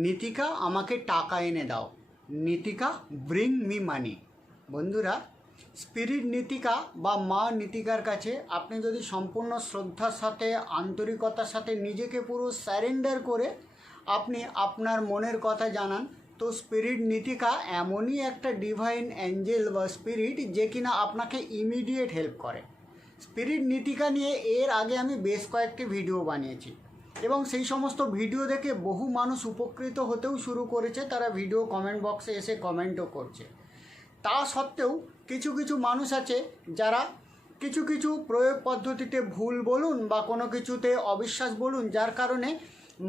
নীতিকা আমাকে টাকা এনে দাও, নীতিকা ব্রিং মি মানি। বন্ধুরা, স্পিরিট নীতিকা বা মা নীতিকার কাছে আপনি যদি সম্পূর্ণ শ্রদ্ধার সাথে, আন্তরিকতার সাথে নিজেকে পুরো স্যারেন্ডার করে আপনি আপনার মনের কথা জানান, তো স্পিরিট নীতিকা এমনই একটা ডিভাইন অ্যাঞ্জেল বা স্পিরিট যে কিনা আপনাকে ইমিডিয়েট হেল্প করে। স্পিরিট নীতিকা নিয়ে এর আগে আমি বেশ কয়েকটি ভিডিও বানিয়েছি এবং সেই সমস্ত ভিডিও দেখে বহু মানুষ উপকৃত হতেও শুরু করেছে। তারা ভিডিও কমেন্ট বক্সে এসে কমেন্টও করছে। তা সত্ত্বেও কিছু কিছু মানুষ আছে যারা কিছু কিছু প্রয়োগ পদ্ধতিতে ভুল বলুন বা কোনো কিছুতে অবিশ্বাস বলুন, যার কারণে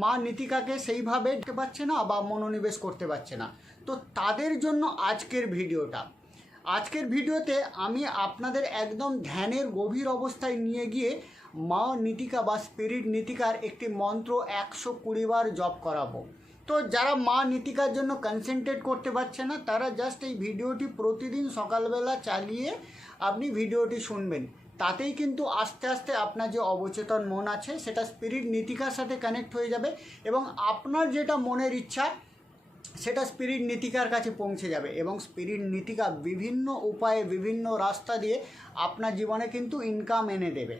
মা নীতিকাকে সেইভাবে দেখতে পাচ্ছে না বা মনোনিবেশ করতে পারছে না। তো তাদের জন্য আজকের ভিডিওতে আমি আপনাদের একদম ধ্যানের গভীর অবস্থায় নিয়ে গিয়ে মা নীতিকা বা স্পিরিট নীতিকার একটি মন্ত্র 120 বার জপ করাবো। তো যারা মা নীতিকার জন্য কনসেন্ট্রেট করতে পারছে না, তারা জাস্ট এই ভিডিওটি প্রতিদিন সকালবেলা চালিয়ে আপনি ভিডিওটি শুনবেন। তাতেই কিন্তু আস্তে আস্তে আপনার যে অবচেতন মন আছে সেটা স্পিরিট নীতিকার সাথে কানেক্ট হয়ে যাবে এবং আপনার যেটা মনের ইচ্ছা সেটা স্পিরিট নীতিকার কাছে পৌঁছে যাবে এবং স্পিরিট নীতিকা বিভিন্ন উপায়ে, বিভিন্ন রাস্তা দিয়ে আপনার জীবনে কিন্তু ইনকাম এনে দেবে।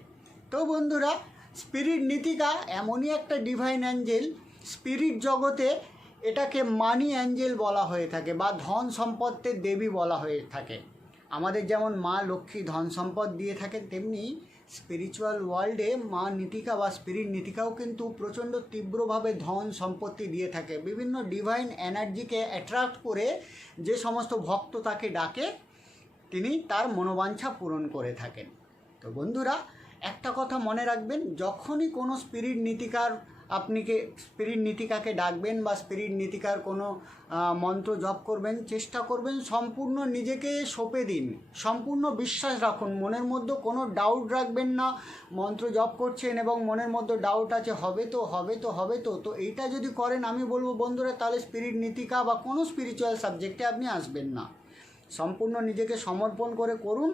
তো বন্ধুরা, স্পিরিট নীতিকা এমনই একটা ডিভাইন অ্যাঞ্জেল, স্পিরিট জগতে এটাকে মানি অ্যাঞ্জেল বলা হয়ে থাকে বা ধন সম্পদের দেবী বলা হয়ে থাকে। আমাদের যেমন মা লক্ষ্মী ধন সম্পদ দিয়ে থাকে, তেমনি স্পিরিচুয়াল ওয়ার্ল্ডে মা নীতিকা বা স্পিরিট নীতিকাও কিন্তু প্রচণ্ড তীব্রভাবে ধন সম্পত্তি দিয়ে থাকে। বিভিন্ন ডিভাইন এনার্জিকে অ্যাট্রাক্ট করে যে সমস্ত ভক্ত তাকে ডাকে, তিনি তার মনোবাঞ্ছা পূরণ করে থাকেন। তো বন্ধুরা, একটা কথা মনে রাখবেন, যখনই কোনো স্পিরিট নীতিকাকে ডাকবেন বা স্পিরিট নীতিকার কোনো মন্ত্র জপ করবেন, চেষ্টা করবেন সম্পূর্ণ নিজেকে সঁপে দিন, সম্পূর্ণ বিশ্বাস রাখুন, মনের মধ্যে কোনো ডাউট রাখবেন না। মন্ত্র জপ করছেন এবং মনের মধ্যে ডাউট আছে, হবে তো তো এইটা যদি করেন, আমি বলবো বন্ধুরা, তাহলে স্পিরিট নীতিকা বা কোনো স্পিরিচুয়াল সাবজেক্টে আপনি আসবেন না। সম্পূর্ণ নিজেকে সমর্পণ করে করুন।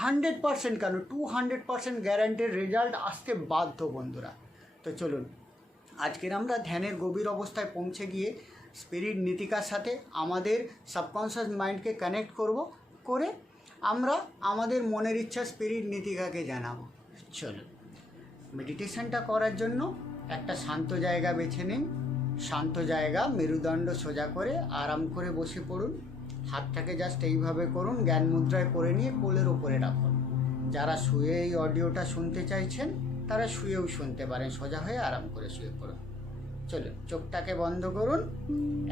100% কেন 200% গ্যারান্টির রেজাল্ট আসতে বাধ্য বন্ধুরা। তো চলুন, আজকের আমরা ধ্যানের গভীর অবস্থায় পৌঁছে গিয়ে স্পিরিট নীতিকার সাথে আমাদের সাবকনশিয়াস মাইন্ডকে কানেক্ট করে আমরা আমাদের মনের ইচ্ছা স্পিরিট নীতিকাকে জানাবো। চলুন, মেডিটেশনটা করার জন্য একটা শান্ত জায়গা বেছে নিন। শান্ত জায়গা, মেরুদণ্ড সোজা করে আরাম করে বসে পড়ুন। হাতটাকে জাস্ট এইভাবে করুন, জ্ঞান মুদ্রায় করে নিয়ে কোলের ওপরে রাখুন। যারা শুয়ে এই অডিওটা শুনতে চাইছেন তারা শুয়েও শুনতে পারেন, সোজা হয়ে আরাম করে শুয়ে পড়ুন। চলুন, চোখটাকে বন্ধ করুন।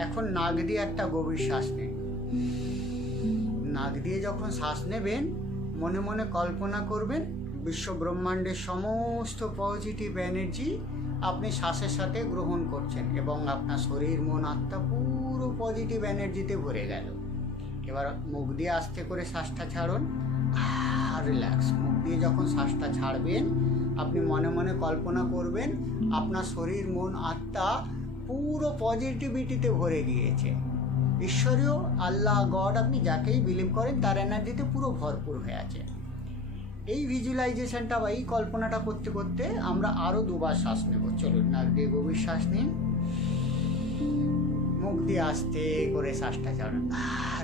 এখন নাক দিয়ে একটা গভীর শ্বাস নিন। নাক দিয়ে যখন শ্বাস নেবেন, মনে মনে কল্পনা করবেন বিশ্ব ব্রহ্মাণ্ডের সমস্ত পজিটিভ এনার্জি আপনি শ্বাসের সাথে গ্রহণ করছেন এবং আপনার শরীর, মন, আত্মা পুরো পজিটিভ এনার্জিতে ভরে গেল। এবার মুখ দিয়ে আস্তে করে শ্বাসটা ছাড়ুন আর রিল্যাক্স। মুখ দিয়ে যখন শ্বাসটা ছাড়বেন, আপনি মনে মনে কল্পনা করবেন আপনার শরীর, মন, আত্মা পুরো পজিটিভিটিতে ভরে গিয়েছে। ঈশ্বরীয়, আল্লাহ, গড, আপনি যাকেই বিলিভ করেন তার এনার্জিতে পুরো ভরপুর হয়ে আছে। এই ভিজুয়ালাইজেশনটা বা এই কল্পনাটা করতে করতে আমরা আরও 2 বার শ্বাস নেব। চলুন, নাক দিয়ে গভীর শ্বাস নিন, মুখ দিয়ে আস্তে করে শ্বাসটা ছাড়ুন,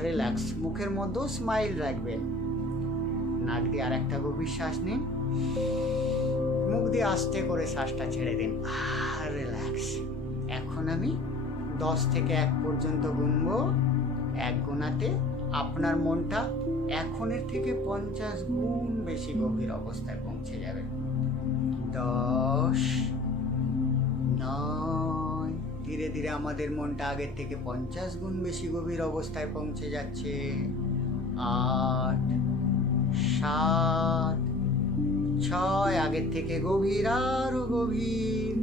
রিল্যাক্স। মুখের মধ্যেও স্মাইল রাখবেন। নাক দিয়ে আর একটা গভীর শ্বাস নিন, মুখ দিয়ে আস্তে করে শ্বাসটা ছেড়ে দিন, রিল্যাক্স। এখন আমি 10 থেকে 1 পর্যন্ত গুনবো। 1 গোনাতে আপনার মনটা এখনের থেকে 50 গুণ বেশি গভীর অবস্থায় পৌঁছে যাবে। 10, 9, ধীরে ধীরে আমাদের মনটা আগের থেকে 50 গুণ বেশি গভীর অবস্থায় পৌঁছে যাচ্ছে। 8, 7, 6, আগের থেকে গভীর, আরো গভীর।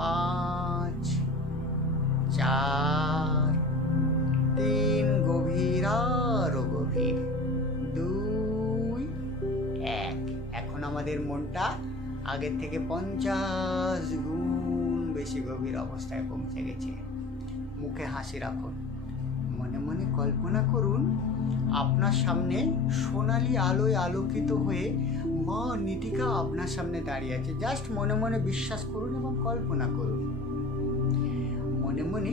5, 4, 3, গভীর, আরো গভীর। 2, 1। এখন আমাদের মনটা আগের থেকে 50 গুণ বেশি গভীর অবস্থায় পৌঁছে গেছে। মুখে হাসি রাখুন, মনে মনে কল্পনা করুন আপনার সামনে সোনালি আলোয় আলোকিত হয়ে মা নীতিকা আপনার সামনে দাঁড়িয়ে আছে। জাস্ট মনে মনে বিশ্বাস করুন এবং কল্পনা করুন। মনে মনে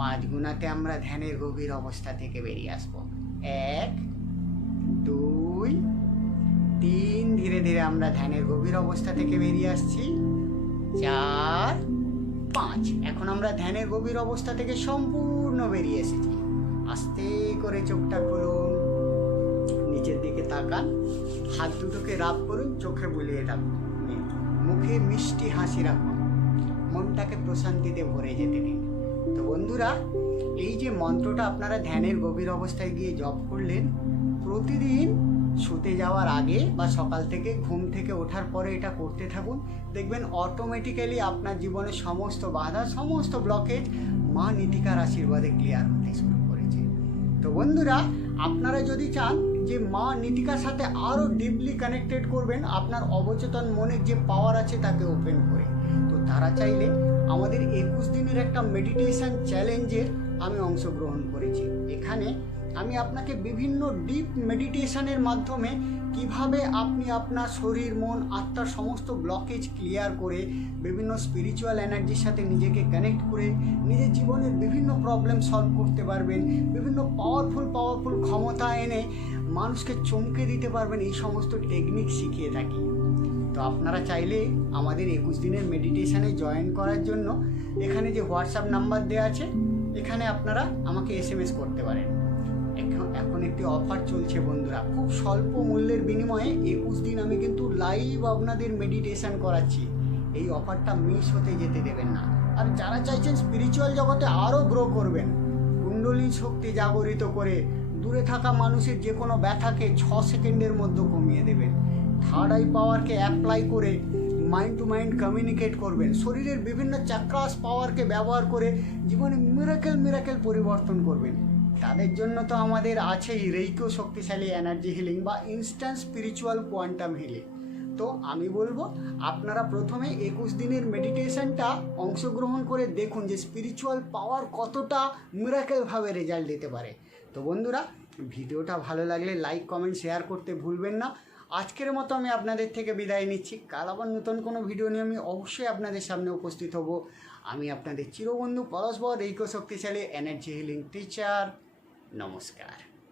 5 গুণাতে আমরা ধ্যানের গভীর অবস্থা থেকে বেরিয়ে আসব। 1 2 3, ধীরে ধীরে আমরা ধ্যানের গভীর অবস্থা থেকে বেরিয়ে আসছি। 4 5, এখন আমরা ধ্যানের গভীর অবস্থা থেকে সম্পূর্ণ বেরিয়ে এসেছি। আস্তে করে চোখটা খুলুন, নিচের দিকে তাকান, হাত দুটোকে রাব করুন, চোখে বুলিয়ে রাখুন, মুখে মিষ্টি হাসি রাখুন, মনটাকে প্রশান্তিতে ভরে যেতে দিন। তো বন্ধুরা, এই যে মন্ত্রটা আপনারা ধ্যানের গভীর অবস্থায় গিয়ে জপ করলেন, প্রতিদিন শুতে যাওয়ার আগে বা সকাল থেকে ঘুম থেকে ওঠার পরে এটা করতে থাকুন। দেখবেন অটোমেটিক্যালি আপনার জীবনের সমস্ত বাধা, সমস্ত ব্লকেজ মা নীতিকার আশীর্বাদে ক্লিয়ার হতে শুরু করেছে। তো বন্ধুরা, আপনারা যদি চান যে মা নীতিকার সাথে আরও ডিপলি কানেক্টেড করবেন আপনার অবচেতন মনের যে পাওয়ার আছে তাকে ওপেন করে, তো তারা চাইলে আমাদের 21 দিনের একটা মেডিটেশন চ্যালেঞ্জের আমি অংশগ্রহণ করেছি। এখানে আমি আপনাকে বিভিন্ন ডিপ মেডিটেশনের মাধ্যমে কিভাবে আপনি আপনার শরীর, মন, আত্মার সমস্ত ব্লকেজ ক্লিয়ার করে বিভিন্ন স্পিরিচুয়াল এনার্জির সাথে নিজেকে কানেক্ট করে নিজের জীবনের বিভিন্ন প্রবলেম সলভ করতে পারবেন, বিভিন্ন পাওয়ারফুল ক্ষমতা এনে মানুষকে চমকে দিতে পারবেন, এই সমস্ত টেকনিক শিখিয়ে থাকি। তো আপনারা চাইলে আমাদের 21 দিনের মেডিটেশানে জয়েন করার জন্য এখানে যে হোয়াটসঅ্যাপ নাম্বার দেওয়া আছে, এখানে আপনারা আমাকে SMS করতে পারেন। এখন একটি অফার চলছে বন্ধুরা, খুব স্বল্প মূল্যের বিনিময়ে 21 দিন আমি কিন্তু লাইভ আপনাদের মেডিটেশন করাচ্ছি। এই অফারটা মিস হতে যেতে দেবেন না। আর যারা চাইছেন স্পিরিচুয়াল জগতে আরও গ্রো করবেন, কুণ্ডলী শক্তি জাগরিত করে দূরে থাকা মানুষের যে কোনো ব্যথাকে 6 সেকেন্ডের মধ্যে কমিয়ে দেবেন, থার্ড আই পাওয়ারকে অ্যাপ্লাই করে মাইন্ড টু মাইন্ড কমিউনিকেট করবেন, শরীরের বিভিন্ন চাক্রাস পাওয়ারকে ব্যবহার করে জীবনে মিরাকেল পরিবর্তন করবেন, তাদের জন্য তো আমাদের আছেই রেইকো শক্তিশালী এনার্জি হিলিং বা ইনস্ট্যান্ট স্পিরিচুয়াল কোয়ান্টাম হিলিং। তো আমি বলবো আপনারা প্রথমে 21 দিনের মেডিটেশনটা অংশগ্রহণ করে দেখুন যে স্পিরিচুয়াল পাওয়ার কতটা মিরাকেলভাবে রেজাল্ট দিতে পারে। তো বন্ধুরা, ভিডিওটা ভালো লাগলে লাইক, কমেন্ট, শেয়ার করতে ভুলবেন না। আজকের মতো আমি আপনাদের থেকে বিদায় নিচ্ছি। কাল আবার নতুন কোনো ভিডিও নিয়ে আমি অবশ্যই আপনাদের সামনে উপস্থিত হব। আমি আপনাদের চিরবন্ধু পরশবর, রেইকো শক্তিশালী এনার্জি হিলিং টিচার। নমস্কার।